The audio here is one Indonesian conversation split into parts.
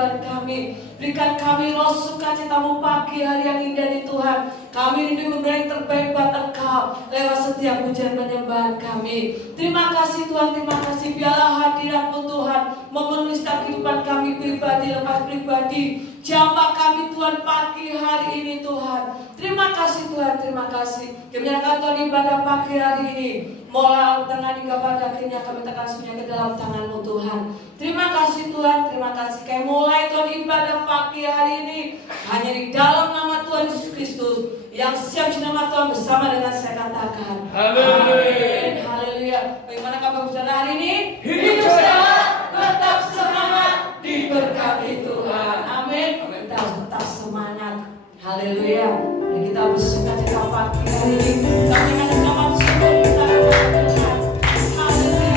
kehidupan kami. Berikan kami roh sukacita-Mu pagi hari yang indah ini Tuhan. Kami rindu memberi yang terbaik buat Engkau lewat setiap pujian penyembahan kami. Terima kasih Tuhan, terima kasih. Biarlah hadirat-Mu Tuhan memenuhi setiap kehidupan kami pribadi, lepas pribadi. Jamba kami Tuhan pagi hari ini Tuhan. Terima kasih Tuhan, terima kasih. Kami menyerahkan Tuhan ibadah pagi hari ini. Mulai tangan hingga pada akhirnya kami tekan semuanya ke dalam tangan-Mu Tuhan. Terima kasih Tuhan, terima kasih. Kami mulai Tuhan ibadah pagi hari ini hanya di dalam nama Tuhan Yesus Kristus yang siap di nama Tuhan bersama dengan saya katakan. Amin. Haleluya. Bagaimana kabar saudara hari ini? Hidup sehat, tetap semangat, diberkati Tuhan. Amin. Kita harus tetap semangat. Haleluya. Mari kita bersuka cita pagi hari ini. Kami akan selamat syukur kita kepada Tuhan. Haleluya.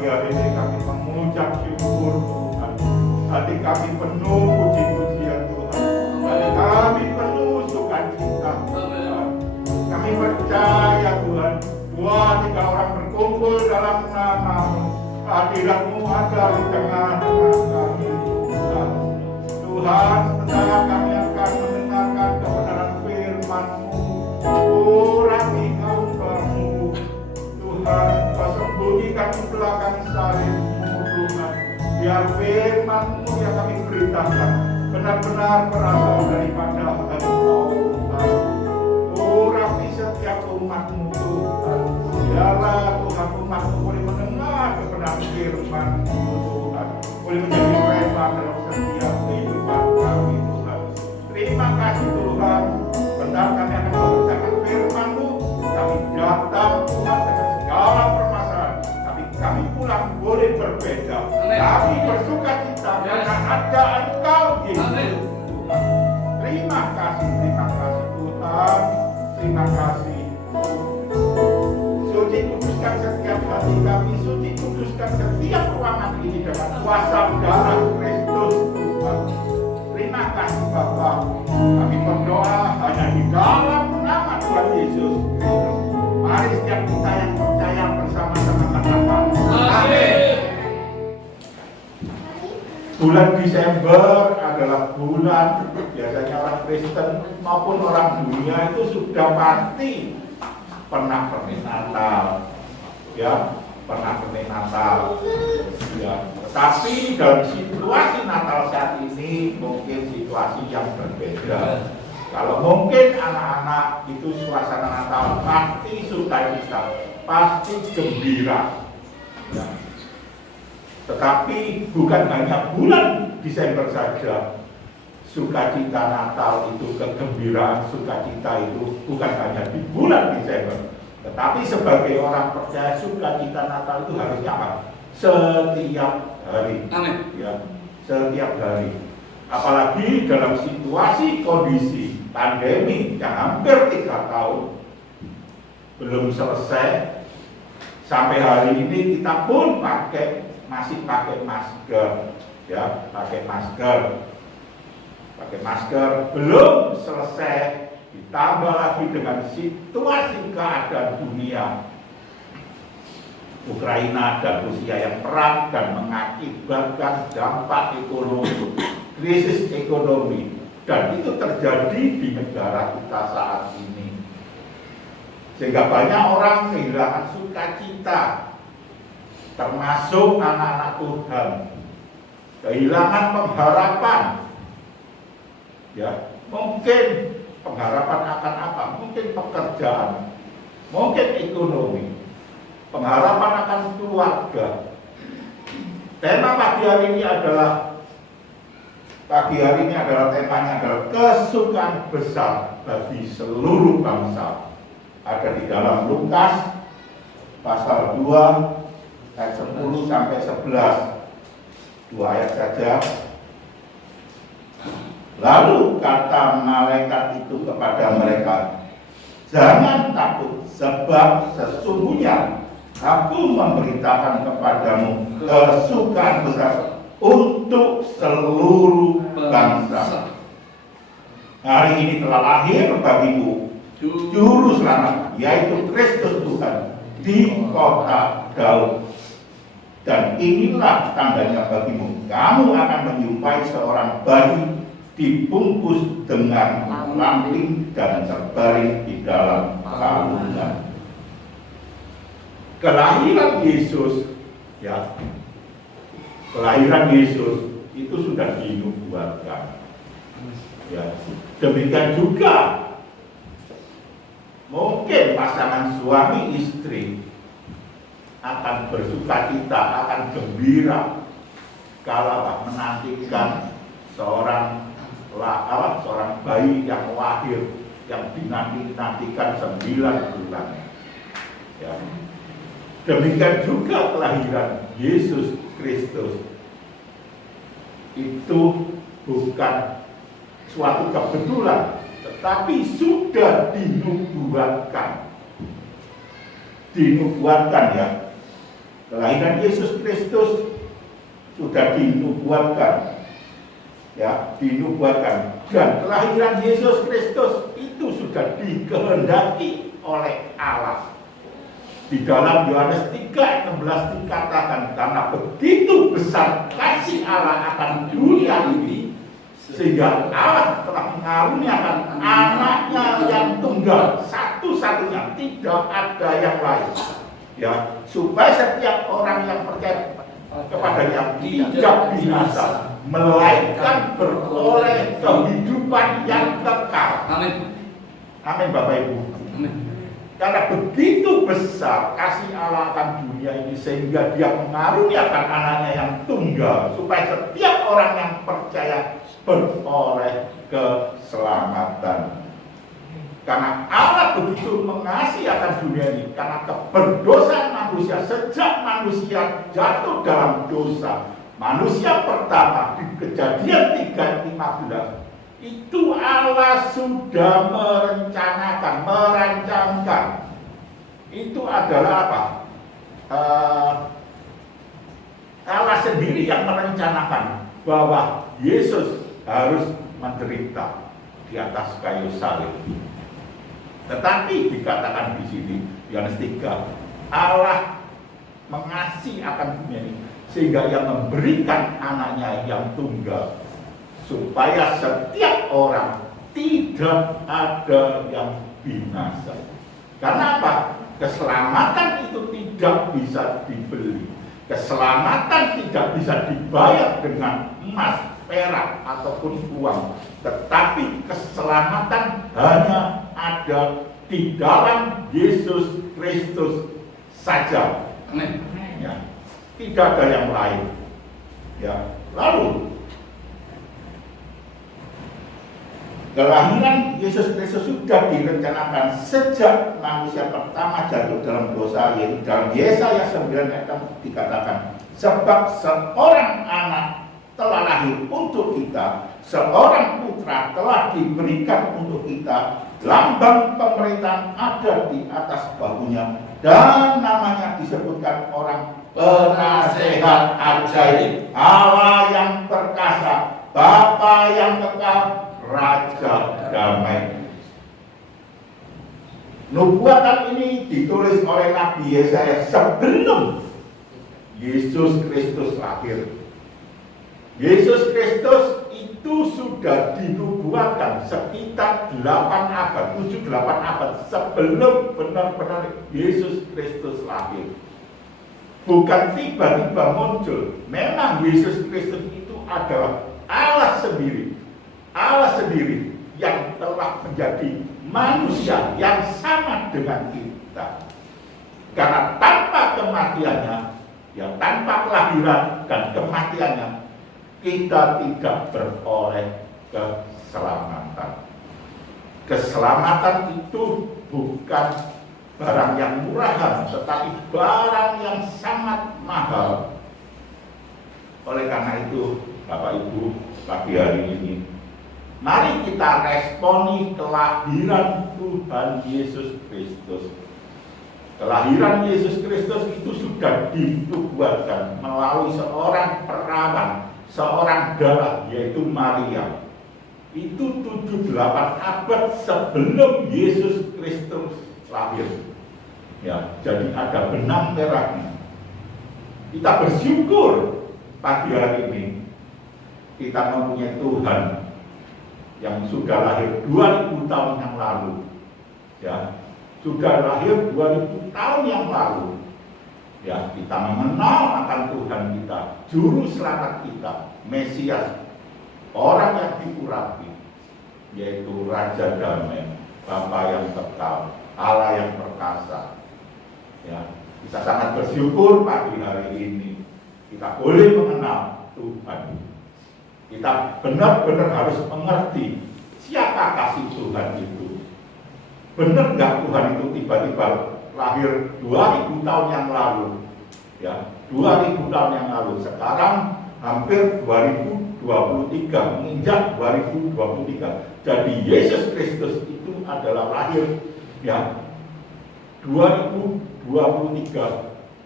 pagi hari ini kami mengucap syukur Tuhan. Hati kami penuh puji-pujian Tuhan. Hati kami penuh sukacita Tuhan. Kami percaya Tuhan, 2-3 orang berkumpul dalam nama-Mu, kehadirat-Mu ada di tengah-tengah kami Tuhan. Tuhan, sebentar kami akan mendengarkan kebenaran firman-Mu. Urapi hamba-Mu Tuhan, Kau sembunyikan di belakang salib-Mu Tuhan, biar firman-Mu yang kami beritakan benar-benar berasal daripada Engkau Tuhan. Urapi setiap umat-Mu Tuhan, biarlah Tuhan umat-Mu boleh mendengar kebenaran firman-Mu Tuhan, boleh menjadi rema dalam setiap kehidupan kami Tuhan. Terima kasih Tuhan, benar kami akan memberitakan firman-Mu. Kami datang Tuhan dengan segala permasalahan, tapi kami pulang boleh berbeda. Kami bersuka cita karena ada Engkau Yesus Tuhan. Terima kasih Tuhan. Terima kasih. Suci kuduskan setiap hati kami, suci kuduskan setiap ruangan ini dengan kuasa darah Kristus Tuhan. Terima kasih Bapa. Kami berdoa hanya di dalam nama Tuhan Yesus Kristus. Mari setiap kita yang percaya bersama-sama katakan amin. Bulan Desember adalah bulan biasanya orang Kristen maupun orang dunia itu sudah pasti pernah pernik Natal, ya, pernah pernik Natal, ya. Tetapi dalam situasi Natal saat ini mungkin situasi yang berbeda. Kalau mungkin anak-anak itu suasana Natal pasti sukacita, pasti gembira, ya. Tetapi bukan hanya bulan Desember saja sukacita Natal itu, kegembiraan sukacita itu bukan hanya di bulan Desember. Tetapi sebagai orang percaya sukacita Natal itu harusnya apa? Setiap hari. Amin. Ya, setiap hari. Apalagi dalam situasi kondisi pandemi yang hampir 3 tahun belum selesai. Sampai hari ini kita pun masih pakai masker, ya, pakai masker belum selesai, ditambah lagi dengan situasi keadaan dunia Ukraina dan Rusia yang perang dan mengakibatkan dampak ekonomi, krisis ekonomi, dan itu terjadi di negara kita saat ini, sehingga banyak orang kehilangan sukacita, termasuk anak-anak Tuhan, kehilangan pengharapan, ya, mungkin pengharapan akan apa? Mungkin pekerjaan, mungkin ekonomi, pengharapan akan keluarga. Tema pagi hari ini adalah temanya adalah kesukaan besar bagi seluruh bangsa. Ada di dalam Lukas pasal 2 ayat 10 sampai 11. 2 ayat saja. Lalu kata malaikat itu kepada mereka, jangan takut, sebab sesungguhnya aku memberitakan kepadamu kesukaan besar untuk seluruh bangsa. Hari ini telah lahir bagimu Juru Selamat, yaitu Kristus Tuhan, di kota Daud. Dan inilah tandanya bagimu, kamu akan menjumpai seorang bayi dibungkus dengan lampin dan terbaring di dalam palungan. Kelahiran Yesus, ya, kelahiran Yesus itu sudah dinubuatkan. Ya, demikian juga mungkin pasangan suami istri akan bersukacita, akan gembira kalau menantikan seorang bayi yang lahir yang dinantikan 9 bulan. Ya. Demikian juga kelahiran Yesus Kristus itu bukan suatu kebetulan, tetapi sudah dinubuatkan ya. Kelahiran Yesus Kristus sudah dinubuatkan, ya, dinubuatkan. Dan kelahiran Yesus Kristus itu sudah dikehendaki oleh Allah. Di dalam Yohanes 3:16 dikatakan, karena begitu besar kasih Allah akan dunia ini, sehingga Allah telah mengaruniakan anaknya yang tunggal, satu-satunya, tidak ada yang lain, ya, supaya setiap orang yang percaya kepadanya tidak binasa, melainkan beroleh kehidupan yang kekal. Amin. Amin, Bapak Ibu. Amin. Karena begitu besar kasih Allah akan dunia ini, sehingga Dia mengaruniakan anaknya yang tunggal, supaya setiap orang yang percaya beroleh keselamatan. Karena Allah begitu mengasihi akan dunia ini, karena keberdosaan manusia, sejak manusia jatuh dalam dosa, manusia pertama di Kejadian 3:15, itu Allah sudah merancangkan. Itu adalah apa? Allah sendiri yang merencanakan bahwa Yesus harus menderita di atas kayu salib. Tetapi dikatakan di sini, Yohanes 3, Allah mengasihi akan dunia ini, sehingga Ia memberikan anaknya yang tunggal, supaya setiap orang tidak ada yang binasa. Karena apa? Keselamatan itu tidak bisa dibeli. Keselamatan tidak bisa dibayar dengan emas, perak, ataupun uang. Tetapi keselamatan hanya ada di dalam Yesus Kristus saja. Amin. Ya, tidak ada yang lain. Ya, lalu kelahiran Yesus Kristus sudah direncanakan sejak manusia pertama jatuh dalam dosa, yaitu dalam Yesaya 9:6 dikatakan, sebab seorang anak telah lahir untuk kita, seorang putra telah diberikan untuk kita, lambang pemerintahan ada di atas bahunya, dan namanya disebutkan orang Penasehat Ajaib, Allah yang perkasa, Bapa yang kekal, Raja Damai. Nubuatan ini ditulis oleh Nabi Yesaya sebelum Yesus Kristus lahir. Yesus Kristus itu sudah dinubuatkan sekitar 8 abad, 7-8 abad sebelum benar-benar Yesus Kristus lahir. Bukan tiba-tiba muncul. Memang Yesus Kristus itu adalah Allah sendiri. Allah sendiri yang telah menjadi manusia yang sama dengan kita. Karena tanpa kematiannya, ya tanpa kelahiran dan kematiannya, kita tidak beroleh keselamatan. Keselamatan itu bukan barang yang murahan, tetapi barang yang sangat mahal. Oleh karena itu, Bapak Ibu, pagi hari ini, mari kita responi kelahiran Tuhan Yesus Kristus. Kelahiran Yesus Kristus itu sudah dinubuatkan melalui seorang perawan, seorang darah, yaitu Maria. Itu 7-8 abad sebelum Yesus Kristus lahir. Ya, jadi ada benang merahnya. Kita bersyukur pagi hari ini kita mempunyai Tuhan yang sudah lahir 2000 tahun yang lalu. Ya, sudah lahir 2000 tahun yang lalu. Ya, kita mengenal akan Tuhan kita, juru selamat kita, Mesias, orang yang diurapi, yaitu Raja Damai, Bapa yang kekal, Allah yang perkasa. Ya, kita sangat bersyukur pagi hari ini kita boleh mengenal Tuhan. Kita benar-benar harus mengerti siapa kasih Tuhan itu. Benar nggak Tuhan itu tiba-tiba lahir 2000 tahun yang lalu? Ya, 2000 tahun yang lalu. Sekarang hampir 2023, menginjak 2023. Jadi Yesus Kristus itu adalah lahir ya 2023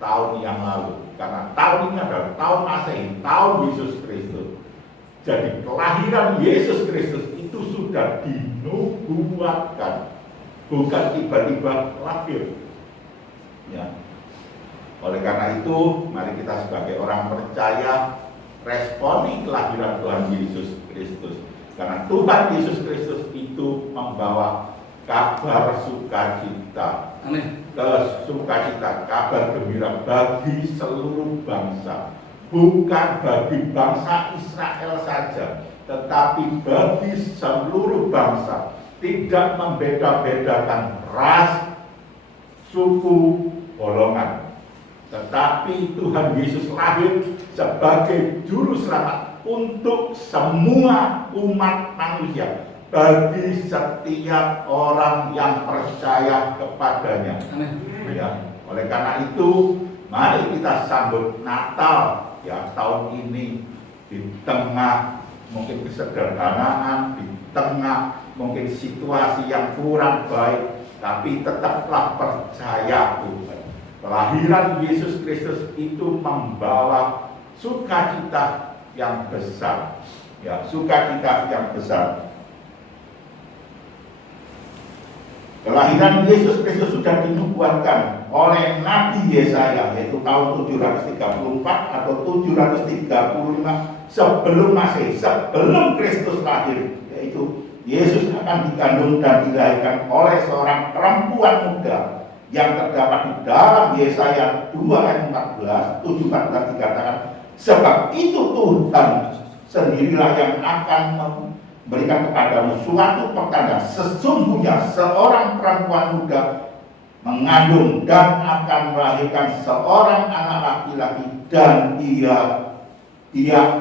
tahun yang lalu. Karena tahun ini adalah tahun Masehi, tahun Yesus Kristus. Jadi kelahiran Yesus Kristus itu sudah dinubuatkan, bukan tiba-tiba lahir. Ya. Oleh karena itu, mari kita sebagai orang percaya responi kelahiran Tuhan Yesus Kristus. Karena Tuhan Yesus Kristus itu membawa kabar sukacita. Amin. Sukacita, kabar gembira bagi seluruh bangsa, bukan bagi bangsa Israel saja, tetapi bagi seluruh bangsa, tidak membeda-bedakan ras, suku, golongan, tetapi Tuhan Yesus lahir sebagai juru selamat untuk semua umat manusia, bagi setiap orang yang percaya kepadanya. Amin. Ya, oleh karena itu, mari kita sambut Natal ya tahun ini di tengah mungkin kesederhanaan, di tengah mungkin situasi yang kurang baik, tapi tetaplah percaya Tuhan. Kelahiran Yesus Kristus itu membawa sukacita yang besar, ya sukacita yang besar. Kelahiran Yesus Kristus sudah dinubuatkan oleh Nabi Yesaya, yaitu tahun 734 atau 735 sebelum Masehi, sebelum Kristus lahir, yaitu Yesus akan dikandung dan dilahirkan oleh seorang perempuan muda yang terdapat di dalam Yesaya 2 ayat 14, 7-14 dikatakan, sebab itu Tuhan sendirilah yang akan berikan kepadamu suatu pertanda, sesungguhnya seorang perempuan muda mengandung dan akan melahirkan seorang anak laki-laki, dan dia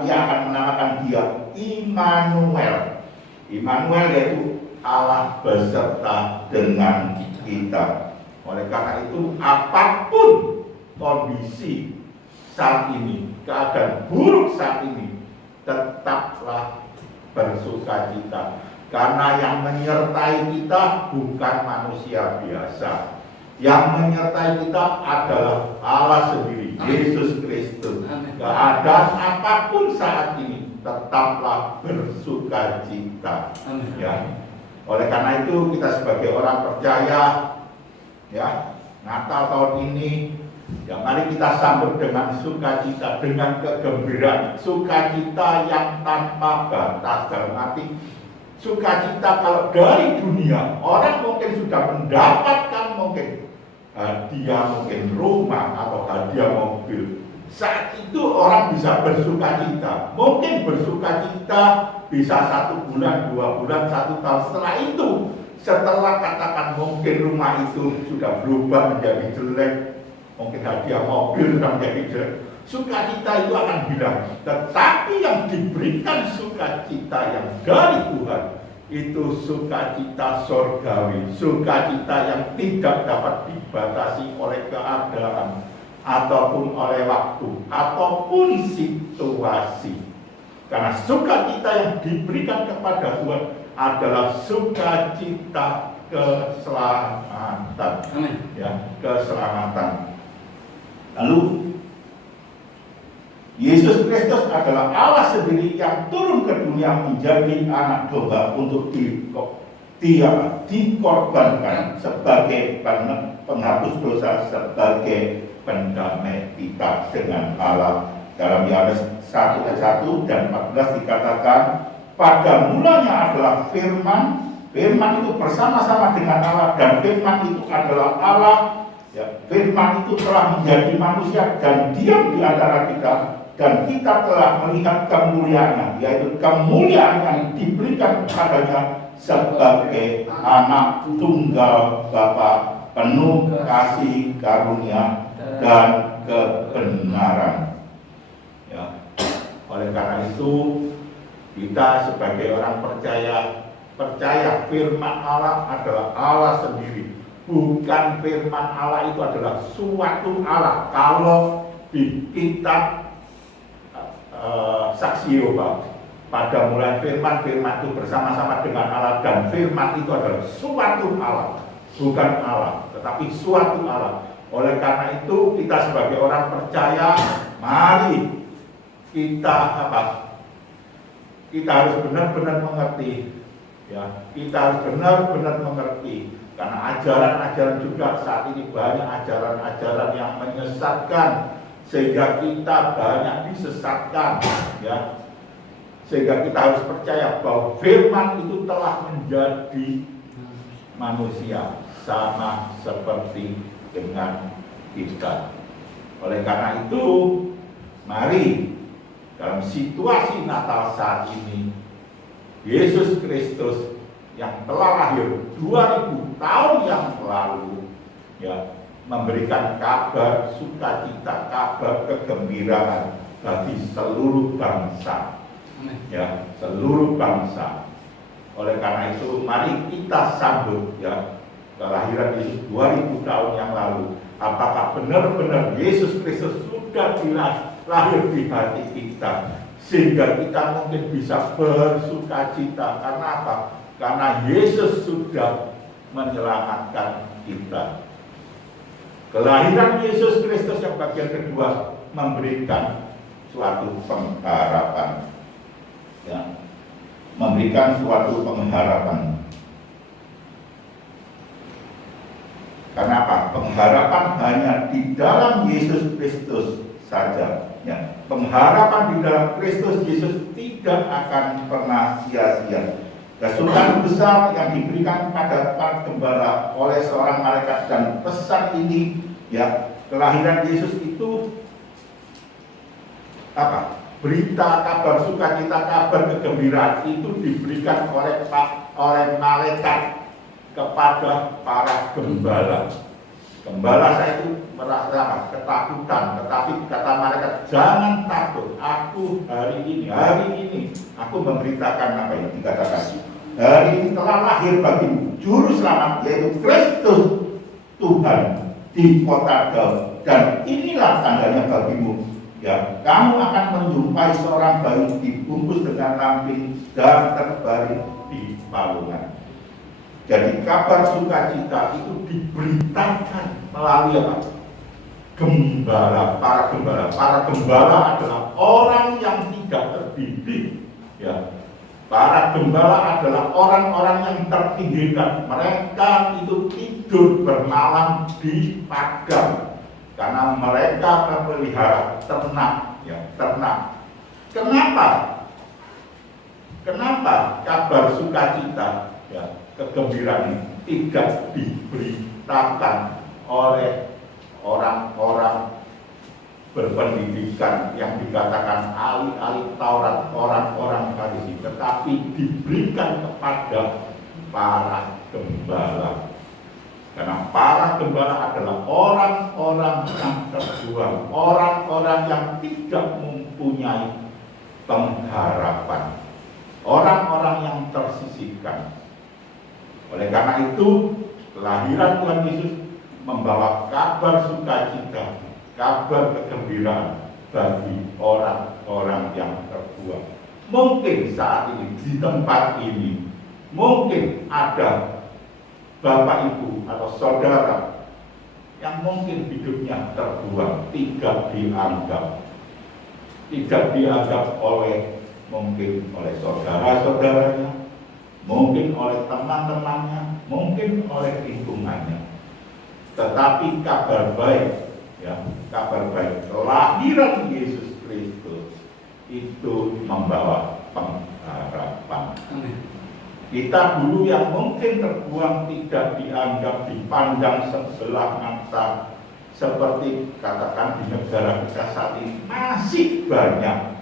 akan menamakan dia Immanuel. Immanuel yaitu Allah beserta dengan kita. Oleh karena itu, apapun kondisi saat ini, keadaan buruk saat ini, tetaplah bersukacita, karena yang menyertai kita bukan manusia biasa. Yang menyertai kita adalah Allah sendiri, Yesus Kristus. Keadaan apapun saat ini, tetaplah bersukacita. Ya. Oleh karena itu, kita sebagai orang percaya, ya, Natal tahun ini, ya mari kita sambut dengan sukacita, dengan kegembiraan, sukacita yang tanpa batas. Dalam arti sukacita kalau dari dunia orang mungkin sudah mendapatkan mungkin hadiah, mungkin rumah atau hadiah mobil. Saat itu orang bisa bersukacita, mungkin bersukacita bisa 1 bulan, 2 bulan, 1 tahun. Setelah itu, setelah katakan mungkin rumah itu sudah berubah menjadi jelek, mungkin hadiah mobil sudah menjadi jelek, sukacita itu akan hilang. Tetapi yang diberikan sukacita yang dari Tuhan itu sukacita surgawi, sukacita yang tidak dapat dibatasi oleh keadaan ataupun oleh waktu ataupun situasi. Karena sukacita yang diberikan kepada Tuhan adalah sukacita keselamatan. Amin. Ya, keselamatan. Lalu Yesus Kristus adalah Allah sendiri yang turun ke dunia menjadi anak domba untuk dikorbankan sebagai penghapus dosa, sebagai pendamai kita dengan Allah. Dalam Yohanes 1 ayat 1 dan 14 dikatakan, pada mulanya adalah firman, firman itu bersama-sama dengan Allah, dan firman itu adalah Allah. Ya, firman itu telah menjadi manusia dan diam di antara kita, dan kita telah melihat kemuliaannya, yaitu kemuliaan yang diberikan kepadanya sebagai anak tunggal Bapa, penuh kasih karunia dan kebenaran. Ya, oleh karena itu kita sebagai orang percaya firman Allah adalah Allah sendiri. Bukan firman Allah itu adalah suatu Allah. Kalau di kitab Saksi Yehova, pada mulai firman itu bersama-sama dengan Allah, dan firman itu adalah suatu Allah, bukan Allah, tetapi suatu Allah. Oleh karena itu kita sebagai orang percaya, mari kita kita harus benar-benar mengerti, ya. Kita harus benar-benar mengerti, karena ajaran-ajaran juga saat ini banyak ajaran-ajaran yang menyesatkan, sehingga kita banyak disesatkan, ya. Sehingga kita harus percaya bahwa firman itu telah menjadi manusia sama seperti dengan kita. Oleh karena itu, mari dalam situasi Natal saat ini, Yesus Kristus yang telah lahir 2000 tahun yang lalu, ya, memberikan kabar sukacita, kabar kegembiraan bagi seluruh bangsa, ya, seluruh bangsa. Oleh karena itu, mari kita sambut, ya, kelahiran Yesus 2000 tahun yang lalu. Apakah benar-benar Yesus Kristus sudah lahir di hati kita, sehingga kita mungkin bisa bersukacita. Karena apa? Karena Yesus sudah menyelamatkan kita. Kelahiran Yesus Kristus yang bagian kedua memberikan suatu pengharapan, ya, memberikan suatu pengharapan. Karena apa? Pengharapan hanya di dalam Yesus Kristus saja, ya. Pengharapan di dalam Kristus Yesus tidak akan pernah sia-sia. Kesulitan besar yang diberikan pada para gembala oleh seorang malaikat, dan pesan ini, ya, kelahiran Yesus itu apa? Berita, kabar sukacita, kabar kegembiraan itu diberikan oleh malaikat kepada para gembala. Gembala saya itu merasa ketakutan, tetapi kata malaikat, jangan takut, aku hari ini aku memberitakan apa yang dikatakan. Hari ini telah lahir bagimu juru selamat, yaitu Kristus Tuhan di kota Daud, dan inilah tandanya bagimu, ya, kamu akan menjumpai seorang bayi dibungkus dengan lampin dan terbaring di palungan. Jadi kabar sukacita itu diberitakan melalui apa? Gembala, para gembala. Para gembala adalah orang yang tidak terdidik, ya. Para gembala adalah orang-orang yang terpinggirkan. Mereka itu tidur bermalam di padang karena mereka memelihara ternak, ya, ternak. Kenapa kabar sukacita, ya, kegembiraan ini tidak diberitakan oleh orang-orang berpendidikan yang dikatakan ahli-ahli Taurat, orang-orang Farisi, tetapi diberikan kepada para gembala. Karena para gembala adalah orang-orang yang terbuang, orang-orang yang tidak mempunyai pengharapan, orang-orang yang tersisihkan. Oleh karena itu, kelahiran Tuhan Yesus membawa kabar sukacita, kabar kegembiraan bagi orang-orang yang terbuang. Mungkin saat ini di tempat ini, mungkin ada Bapak Ibu atau saudara yang mungkin hidupnya terbuang, tidak dianggap oleh saudara-saudaranya, mungkin oleh teman-temannya, mungkin oleh lingkungannya. Tetapi kabar baik, ya, kabar baik kelahiran Yesus Kristus itu membawa pengharapan. Kita dulu yang mungkin terbuang, tidak dianggap, dipandang sebelah mata, seperti katakan di negara kita saat ini masih banyak.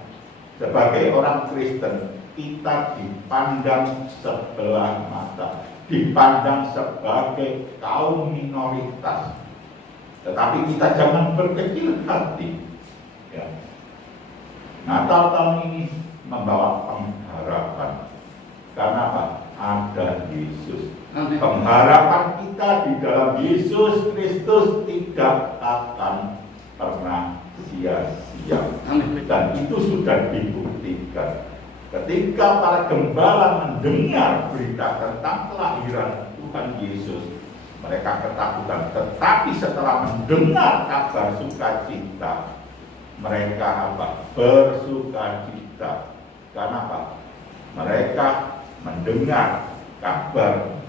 Sebagai orang Kristen, kita dipandang sebelah mata, dipandang sebagai kaum minoritas. Tetapi kita jangan berkecil hati, ya. Natal tahun ini membawa pengharapan. Karena apa? Ada Yesus. Amin. Pengharapan kita di dalam Yesus Kristus tidak akan pernah sia-sia. Amin. Dan itu sudah dibuktikan. Ketika para gembala mendengar berita tentang kelahiran Tuhan Yesus, mereka ketakutan. Tetapi setelah mendengar kabar sukacita, mereka bersukacita. Karena apa? Mereka mendengar kabar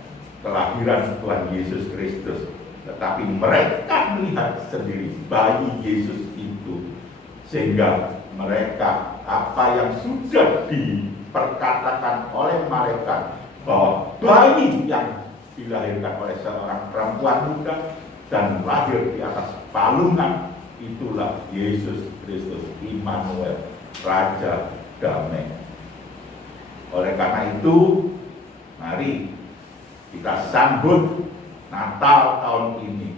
kelahiran Tuhan Yesus Kristus, tetapi mereka melihat sendiri bayi Yesus itu, sehingga mereka apa yang sudah diperkatakan oleh mereka bahwa bayi yang dilahirkan oleh seorang perempuan muda dan lahir di atas palungan, itulah Yesus Kristus, Immanuel, Raja Damai. Oleh karena itu, mari kita sambut Natal tahun ini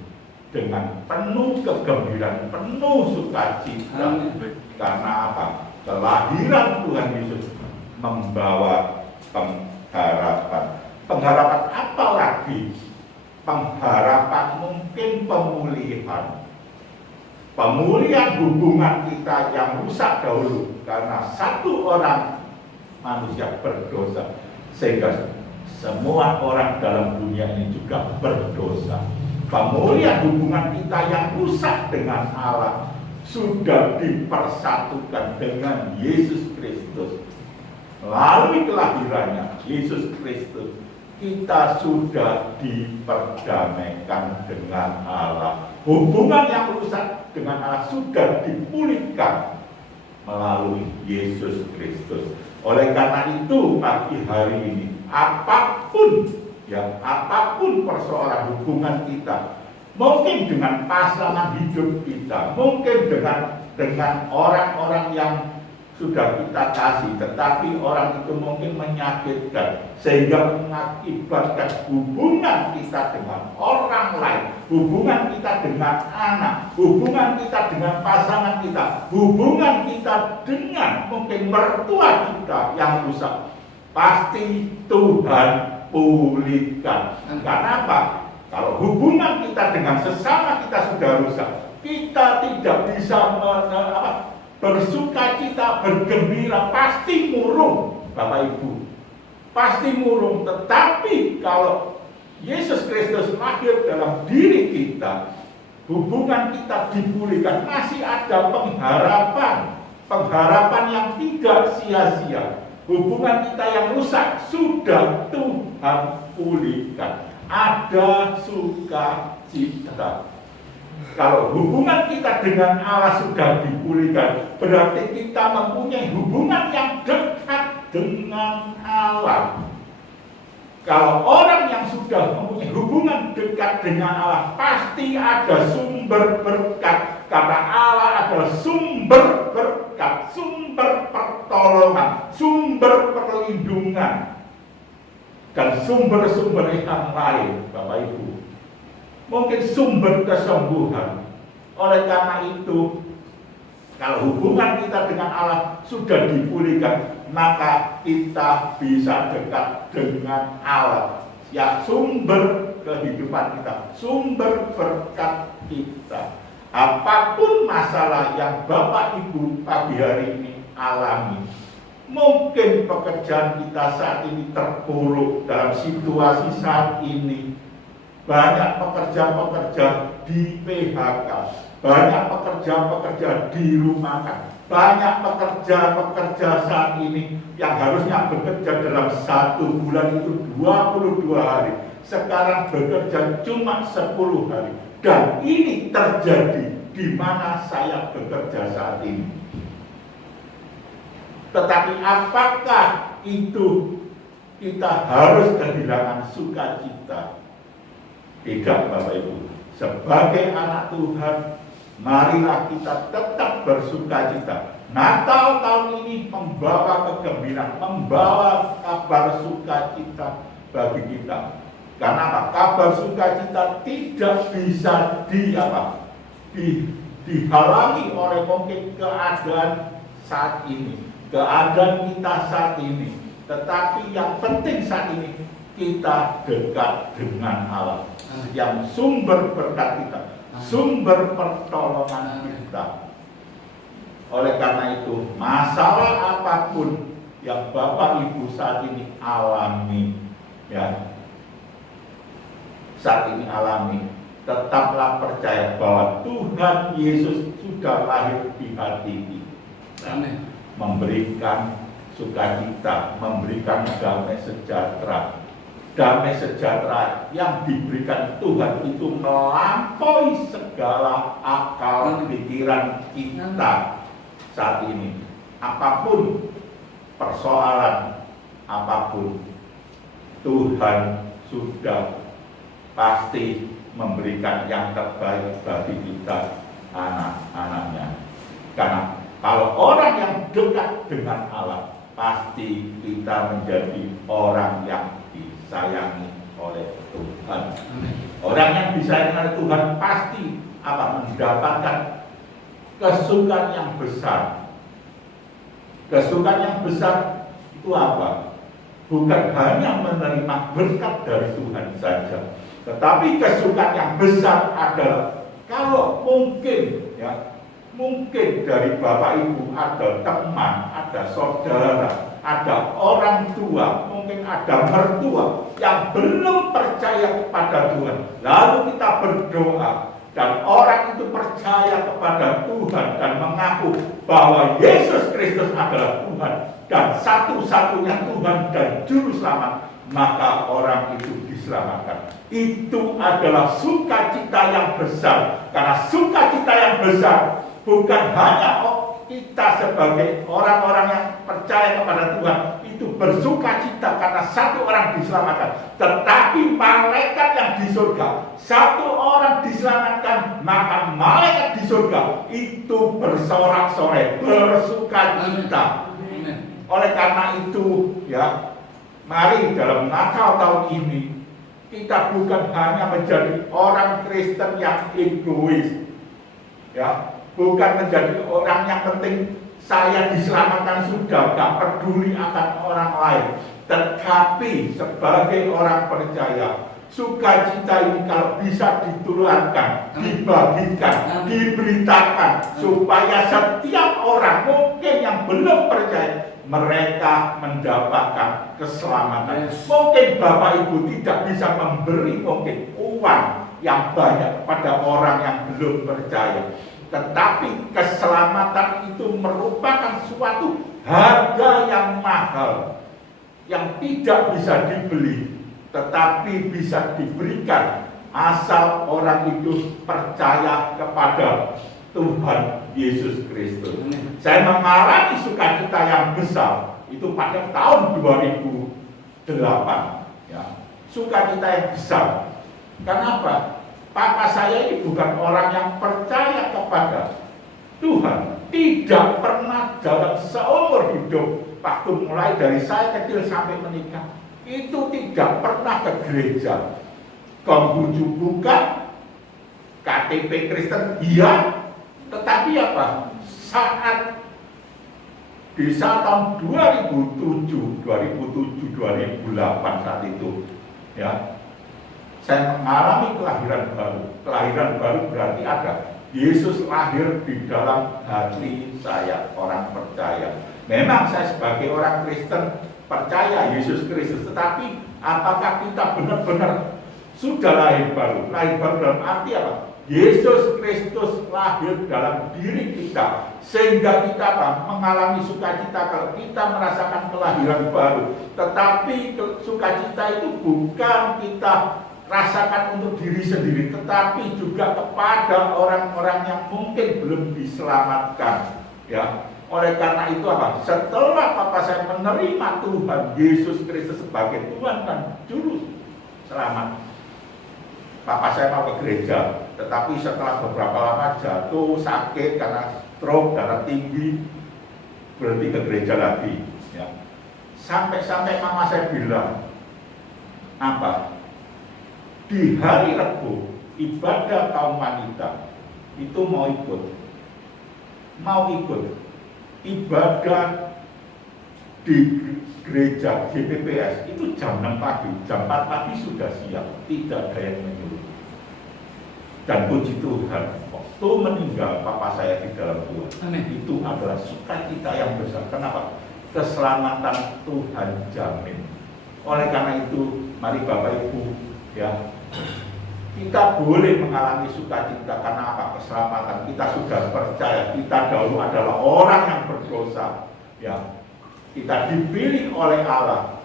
dengan penuh kegembiraan, penuh sukacita. Karena apa? Kelahiran Tuhan Yesus membawa pengharapan. Pengharapan apa lagi? Pengharapan mungkin pemulihan. Pemulihan hubungan kita yang rusak dahulu karena satu orang manusia berdosa, sehingga semua orang dalam dunia ini juga berdosa. Pemulihan hubungan kita yang rusak dengan Allah sudah dipersatukan dengan Yesus Kristus. Melalui kelahirannya Yesus Kristus, kita sudah diperdamaikan dengan Allah. Hubungan yang rusak dengan Allah sudah dipulihkan melalui Yesus Kristus. Oleh karena itu, pagi hari ini, apapun persoalan hubungan kita, mungkin dengan pasangan hidup kita, mungkin dengan orang-orang yang sudah kita kasih, tetapi orang itu mungkin menyakitkan sehingga mengakibatkan hubungan kita dengan orang lain, hubungan kita dengan anak, hubungan kita dengan pasangan kita, hubungan kita dengan mungkin mertua kita yang rusak. Pasti Tuhan pulihkan. Karena apa? Kalau hubungan kita dengan sesama kita sudah rusak, kita tidak bisa bersuka cita, bergembira, pasti murung, Bapak Ibu, pasti murung. Tetapi kalau Yesus Kristus lahir dalam diri kita, hubungan kita dipulihkan, masih ada pengharapan yang tidak sia-sia. Hubungan kita yang rusak sudah Tuhan pulihkan, ada sukacita. Kalau hubungan kita dengan Allah sudah dipulihkan, berarti kita mempunyai hubungan yang dekat dengan Allah. Kalau orang yang sudah mempunyai hubungan dekat dengan Allah, pasti ada sumber berkat. Karena Allah adalah sumber berkat, sumber pertolongan, sumber perlindungan, dan sumber-sumber yang lain, Bapak Ibu. Mungkin sumber kesembuhan. Oleh karena itu, kalau hubungan kita dengan Allah sudah dipulihkan, maka kita bisa dekat dengan Allah, ya, sumber kehidupan kita, sumber berkat kita. Apapun masalah yang Bapak Ibu pagi hari ini alami, mungkin pekerjaan kita saat ini terpuruk dalam situasi saat ini. Banyak pekerja-pekerja di PHK, banyak pekerja-pekerja dirumahkan, banyak pekerja-pekerja saat ini yang harusnya bekerja dalam 1 bulan itu 22 hari, sekarang bekerja cuma 10 hari. Dan ini terjadi di mana saya bekerja saat ini. Tetapi apakah itu kita harus kehilangan sukacita? Tidak, Bapak Ibu. Sebagai anak Tuhan, marilah kita tetap bersukacita. Natal tahun ini membawa kegembiraan, membawa kabar sukacita bagi kita. Karena apa? Kabar sukacita tidak bisa dihalangi oleh mungkin keadaan saat ini, keadaan kita saat ini. Tetapi yang penting saat ini, kita dekat dengan Allah, yang sumber berkat kita, sumber pertolongan kita. Oleh karena itu, masalah apapun yang Bapak Ibu saat ini alami, ya, saat ini alami, tetaplah percaya bahwa Tuhan Yesus sudah lahir di hati kita. Amin. Memberikan sukacita, memberikan damai sejahtera. Damai sejahtera yang diberikan Tuhan itu melampaui segala akal pikiran kita saat ini. Apapun persoalan, apapun, Tuhan sudah pasti memberikan yang terbaik bagi kita, anak-anaknya. Karena kalau orang yang dekat dengan Allah, pasti kita menjadi orang yang disayangi oleh Tuhan. Orang yang disayangi oleh Tuhan pasti mendapatkan kesukaan yang besar. Kesukaan yang besar itu apa? Bukan hanya menerima berkat dari Tuhan saja, tetapi kesukaan yang besar adalah kalau mungkin dari Bapak Ibu ada teman, ada saudara, ada orang tua, mungkin ada mertua yang belum percaya kepada Tuhan. Lalu kita berdoa dan orang itu percaya kepada Tuhan dan mengaku bahwa Yesus Kristus adalah Tuhan dan satu-satunya Tuhan dan Juru Selamat, maka orang itu diselamatkan. Itu adalah sukacita yang besar. Karena sukacita yang besar bukan hanya kita sebagai orang-orang yang percaya kepada Tuhan itu bersukacita karena satu orang diselamatkan, tetapi malaikat yang di surga, satu orang diselamatkan, maka malaikat di surga itu bersorak-sorai, bersukacita. Oleh karena itu, mari dalam Natal tahun ini kita bukan hanya menjadi orang Kristen yang egois, bukan menjadi orang yang penting saya diselamatkan sudah, gak peduli akan orang lain. Tetapi sebagai orang percaya, sukacita ini kalau bisa ditularkan, dibagikan, diberitakan, supaya setiap orang mungkin yang belum percaya, mereka mendapatkan keselamatan. Mungkin Bapak Ibu tidak bisa memberi mungkin uang yang banyak kepada orang yang belum percaya, tetapi keselamatan itu merupakan suatu harga yang mahal, yang tidak bisa dibeli, tetapi bisa diberikan asal orang itu percaya kepada Tuhan Yesus Kristus. Saya mengalami sukacita yang besar itu pada tahun 2008. Sukacita yang besar. Kenapa? Papa saya ini bukan orang yang percaya kepada Tuhan. Tidak pernah dalam seumur hidup, waktu mulai dari saya kecil sampai menikah, itu tidak pernah ke gereja. Konghucu bukan, KTP Kristen iya, tetapi saat di tahun 2007, 2008 saat itu, saya mengalami kelahiran baru. Kelahiran baru berarti ada Yesus lahir di dalam hati saya, orang percaya. Memang saya sebagai orang Kristen percaya Yesus Kristus, tetapi apakah kita benar-benar sudah lahir baru? Lahir baru dalam arti apa? Yesus Kristus lahir dalam diri kita, sehingga kita mengalami sukacita kalau kita merasakan kelahiran baru. Tetapi sukacita itu bukan kita rasakan untuk diri sendiri, tetapi juga kepada orang-orang yang mungkin belum diselamatkan. Oleh karena itu setelah Papa saya menerima Tuhan Yesus Kristus sebagai Tuhan dan Juru Selamat, Papa saya mau ke gereja, tetapi setelah beberapa lama jatuh sakit karena stroke, darah tinggi, berhenti ke gereja lagi. Sampai-sampai mama saya bilang, di hari Rabu ibadah kaum wanita itu mau ikut ibadah di gereja GPPS itu jam 6 pagi, jam 4 pagi sudah siap, tidak ada yang menyuruh. Dan puji Tuhan, waktu meninggal Papa saya di dalam Tuhan, itu adalah sukacita yang besar. Kenapa? Keselamatan Tuhan jamin. Oleh karena itu, mari Bapak Ibu Kita boleh mengalami sukacita karena apa? Keselamatan. Kita sudah percaya kita dahulu adalah orang yang berdosa. Ya, kita dipilih oleh Allah.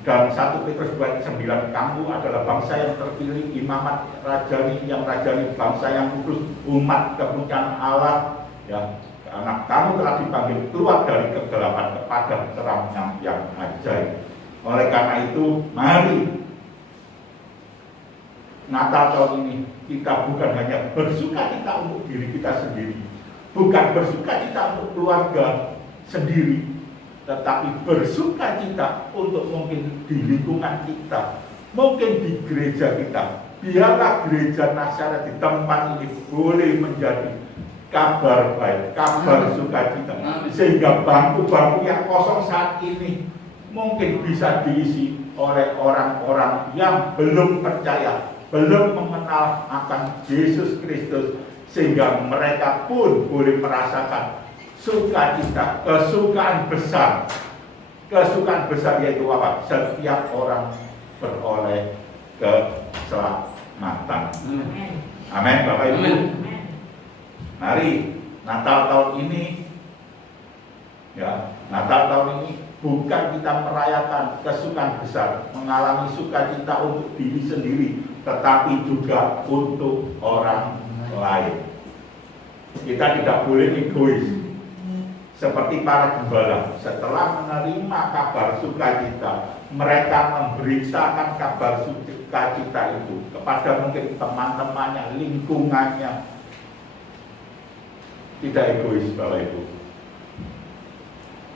Dan 1 Petrus 2:9, kamu adalah bangsa yang terpilih, imamat rajani, yang rajani, bangsa yang kudus, umat kepunyaan Allah. Ya, karena kamu telah dipanggil keluar dari kegelapan kepada terang yang ajaib. Oleh karena itu, mari Natal tahun ini kita bukan hanya bersukacita untuk diri kita sendiri, bukan bersukacita untuk keluarga sendiri, tetapi bersukacita untuk mungkin di lingkungan kita, mungkin di gereja kita. Biarlah gereja Nazaret di tempat ini boleh menjadi kabar baik, kabar sukacita, sehingga bangku-bangku yang kosong saat ini mungkin bisa diisi oleh orang-orang yang belum percaya, belum mengenal akan Yesus Kristus, sehingga mereka pun boleh merasakan sukacita, kesukaan besar yaitu apa? Setiap orang beroleh keselamatan. Amin, Bapak Ibu. Mari Natal tahun ini, ya, Natal tahun ini bukan kita merayakan kesukaan besar, mengalami sukacita untuk diri sendiri, tetapi juga untuk orang lain. Kita tidak boleh egois. Seperti para gembala, setelah menerima kabar sukacita, mereka memberitakan kabar sukacita itu kepada mungkin teman-temannya, lingkungannya. Tidak egois, Bapak Ibu.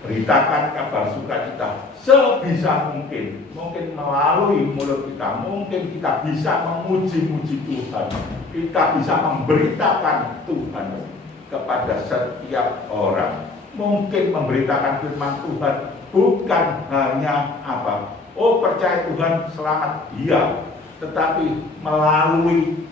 Beritakan kabar sukacita sebisa mungkin melalui mulut kita, mungkin kita bisa memuji-muji Tuhan, kita bisa memberitakan Tuhan kepada setiap orang. Mungkin memberitakan firman Tuhan bukan hanya apa, oh percaya Tuhan selamat, iya, tetapi melalui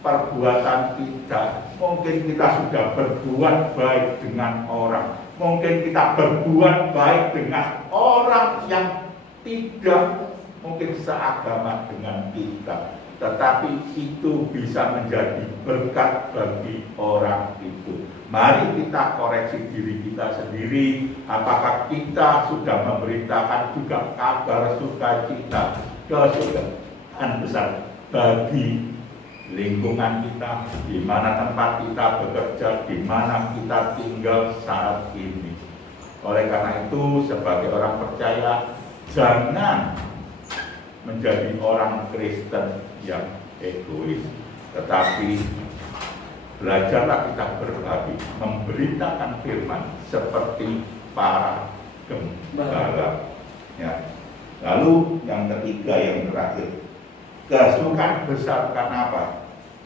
perbuatan kita. Mungkin kita sudah berbuat baik dengan orang, mungkin kita berbuat baik dengan orang yang tidak mungkin seagama dengan kita, tetapi itu bisa menjadi berkat bagi orang itu. Mari kita koreksi diri kita sendiri, apakah kita sudah memberitakan juga kabar sukacita, kesukaan besar bagi lingkungan kita, di mana tempat kita bekerja, di mana kita tinggal saat ini. Oleh karena itu, sebagai orang percaya, jangan menjadi orang Kristen yang egois, tetapi belajarlah kita berbagi, memberitakan firman seperti para gembala. Ya. Lalu yang ketiga, yang terakhir, kesukaan besar karena apa?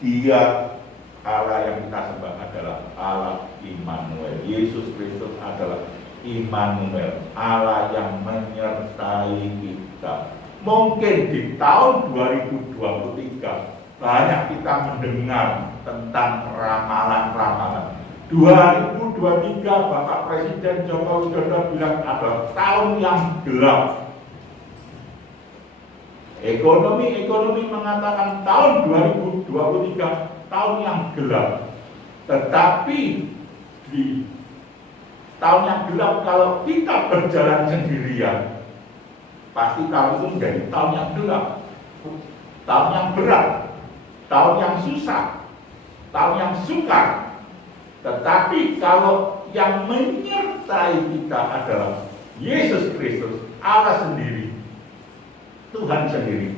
Dia Allah yang kita sembah adalah Allah Immanuel. Yesus Kristus adalah Immanuel, Allah yang menyertai kita. Mungkin di tahun 2023 banyak kita mendengar tentang ramalan-ramalan. 2023 Bapak Presiden Joko Widodo bilang adalah tahun yang gelap. Ekonomi mengatakan tahun 2023 tahun yang gelap. Tetapi di tahun yang gelap, kalau kita berjalan sendirian, pasti tahun itu menjadi tahun yang gelap, tahun yang berat, tahun yang susah, tahun yang sukar. Tetapi kalau yang menyertai kita adalah Yesus Kristus, Allah sendiri, Tuhan sendiri,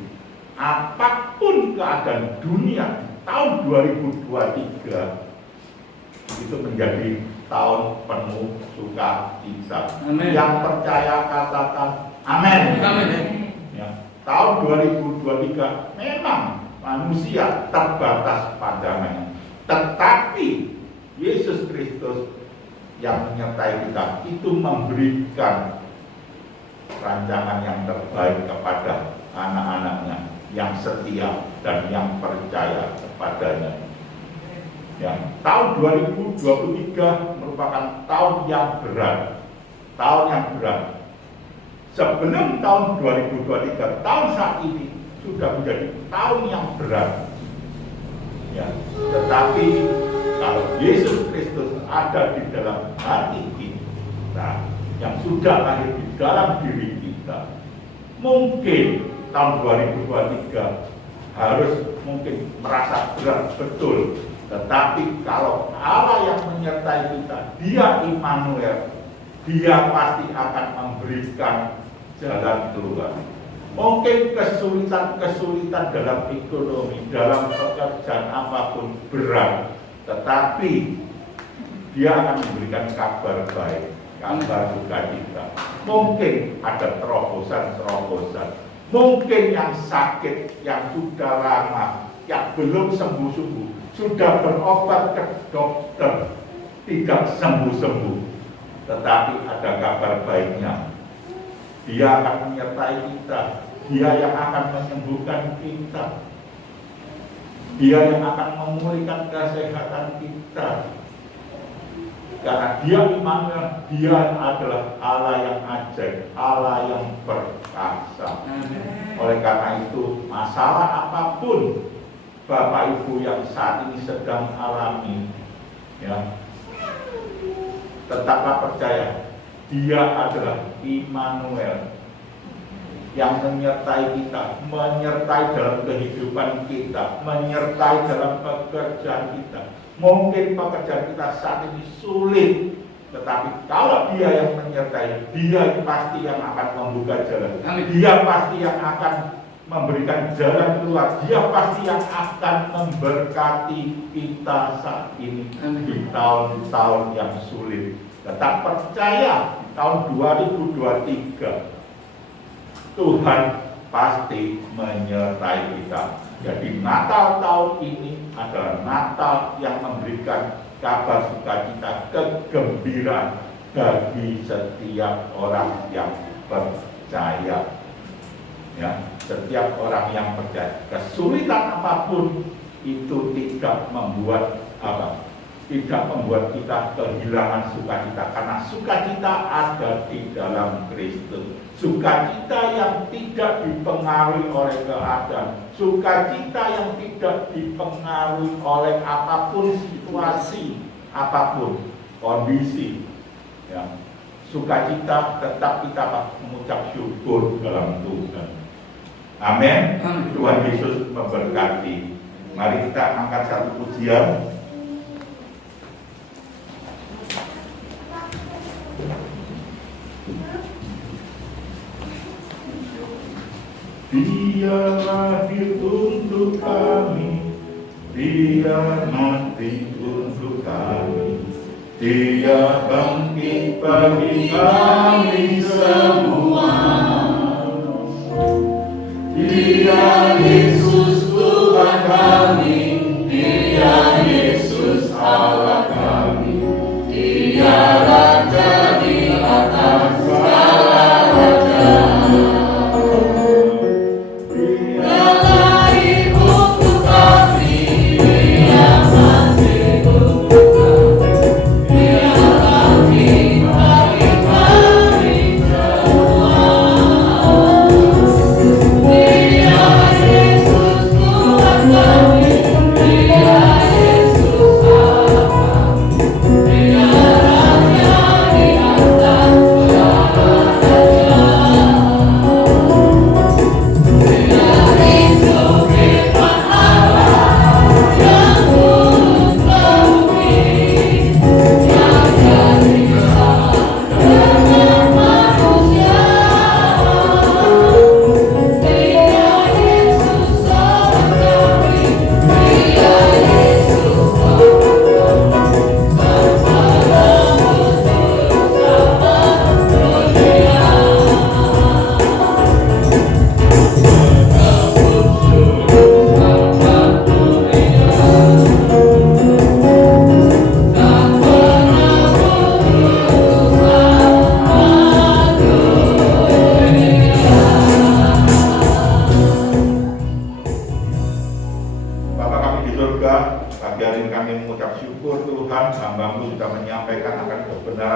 apapun keadaan dunia di tahun 2023 itu menjadi tahun penuh sukacita. Yang percaya katakan amin. Amin. Ya, tahun 2023 memang manusia terbatas pandangannya, tetapi Yesus Kristus yang menyertai kita itu memberikan rancangan yang terbaik kepada anak-anaknya yang setia dan yang percaya kepadanya. Ya, tahun 2023 merupakan tahun yang berat, Sebelum tahun 2023, tahun saat ini sudah menjadi tahun yang berat. Ya, tetapi kalau Yesus Kristus ada di dalam hati kita, yang sudah lahir di dalam diri kita, mungkin tahun 2023 harus mungkin merasa berat betul, tetapi kalau Allah yang menyertai kita, Dia Immanuel, Dia pasti akan memberikan jalan keluar. Mungkin kesulitan dalam ekonomi, dalam pekerjaan apapun berat, tetapi Dia akan memberikan kabar baik, kabar sukacita. Mungkin ada terobosan, mungkin yang sakit, yang sudah lama, yang belum sembuh-sembuh, sudah berobat ke dokter, tidak sembuh-sembuh, tetapi ada kabar baiknya. Dia akan menyertai kita, Dia yang akan menyembuhkan kita, Dia yang akan memulihkan kesehatan kita. Karena Dia Immanuel, Dia adalah Allah yang ajaib, Allah yang perkasa. Oleh karena itu, masalah apapun Bapak Ibu yang saat ini sedang alami, ya, tetaplah percaya, Dia adalah Immanuel yang menyertai kita, menyertai dalam kehidupan kita, menyertai dalam pekerjaan kita. Mungkin pekerjaan kita saat ini sulit, tetapi kalau Dia yang menyertai, Dia pasti yang akan membuka jalan. Dia pasti yang akan memberikan jalan keluar. Dia pasti yang akan memberkati kita saat ini di tahun-tahun yang sulit. Tetap percaya, di tahun 2023 Tuhan pasti menyertai kita. Jadi Natal tahun ini adalah Natal yang memberikan kabar sukacita, kegembiraan bagi setiap orang yang percaya. Ya, setiap orang yang percaya. Kesulitan apapun itu tidak membuat tidak membuat kita kehilangan sukacita, karena sukacita ada di dalam Kristus. Sukacita yang tidak dipengaruhi oleh keadaan, sukacita yang tidak dipengaruhi oleh apapun situasi, apapun kondisi. Ya. Sukacita tetap kita mengucap syukur dalam Tuhan. Amin. Tuhan Yesus memberkati. Mari kita angkat satu pujian. Dia lahir untuk kami, Dia mati untuk kami, Dia bangkit bagi kami semua. Dia Yesus Tuhan kami, Dia Yesus Allah kami, Dia Raja di atas segala raja. Dia Yesus Tuhan kami.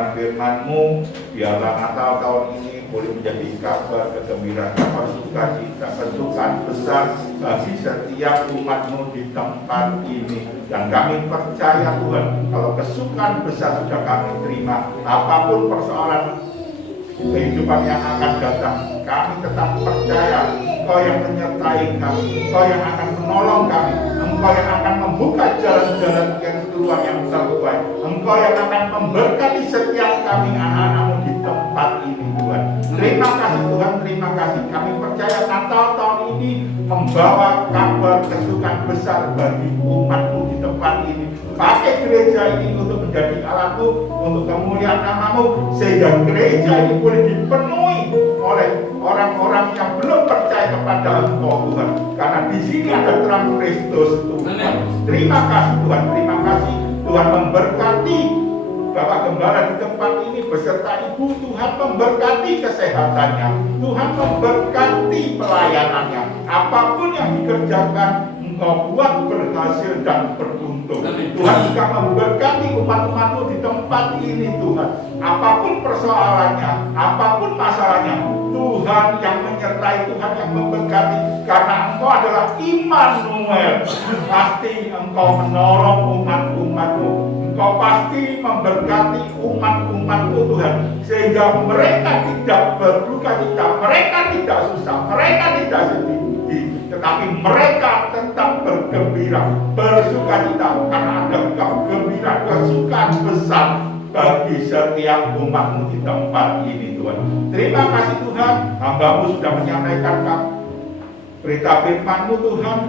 kebenaran firman-Mu. Biarlah Natal tahun ini boleh menjadi kabar kegembiraan, kabar sukacita, kesukaan besar bagi setiap umat-Mu di tempat ini. Dan kami percaya Tuhan, kalau kesukaan besar sudah kami terima, apapun persoalan kehidupan yang akan datang, kami tetap percaya Engkau yang menyertai kami, Engkau yang akan menolong kami, Engkau yang akan membuka jalan-jalan yang keluar yang terbaik, Engkau yang akan memberkati setiap kami anak-anak-Mu di tempat ini Tuhan. Terima kasih Tuhan, terima kasih. Kami percaya Natal tahun ini membawa kabar kesukaan besar bagi umat-Mu di tempat ini. Pakai gereja ini untuk menjadi alat-Mu, untuk kemuliaan nama-Mu, sehingga gereja ini boleh dipenuhi oleh orang-orang yang belum percaya kepada Engkau Tuhan. Karena di sini ada terang Kristus Tuhan. Terima kasih Tuhan, terima kasih Tuhan memberkati Bapak Gembala di tempat ini beserta Ibu. Tuhan memberkati kesehatannya, Tuhan memberkati pelayanannya. Apapun yang dikerjakan Engkau buat berhasil dan beruntung. Tuhan juga memberkati umat-umat-Mu di tempat ini Tuhan. Apapun persoalannya, apapun masalahnya, Tuhan yang menyertai, Tuhan yang memberkati. Karena Engkau adalah Immanuel. Pasti Engkau menolong umat-umat-Mu. Engkau pasti memberkati umat-umat-Mu Tuhan. Sehingga mereka tidak berduka cita, mereka tidak susah, mereka tidak sedih. Tetapi mereka tetap bergembira, bersukacita, karena ada kegembiraan, kesukaan besar bagi setiap umat-Mu di tempat ini Tuhan. Terima kasih Tuhan, hamba-Mu sudah menyampaikan berita firman-Mu Tuhan.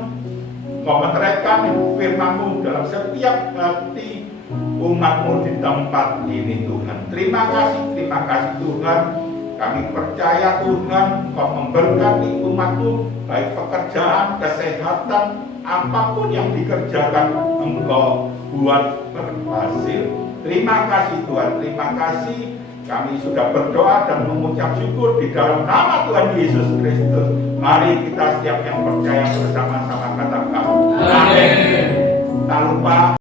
Kau meteraikan firman-Mu dalam setiap hati umat-Mu di tempat ini Tuhan. Terima kasih Tuhan. Kami percaya Tuhan Kau memberkati umat-Mu, baik pekerjaan, kesehatan, apapun yang dikerjakan Engkau buat berhasil. Terima kasih Tuhan, terima kasih. Kami sudah berdoa dan mengucap syukur di dalam nama Tuhan Yesus Kristus. Mari kita setiap yang percaya bersama-sama katakan amin. Tak lupa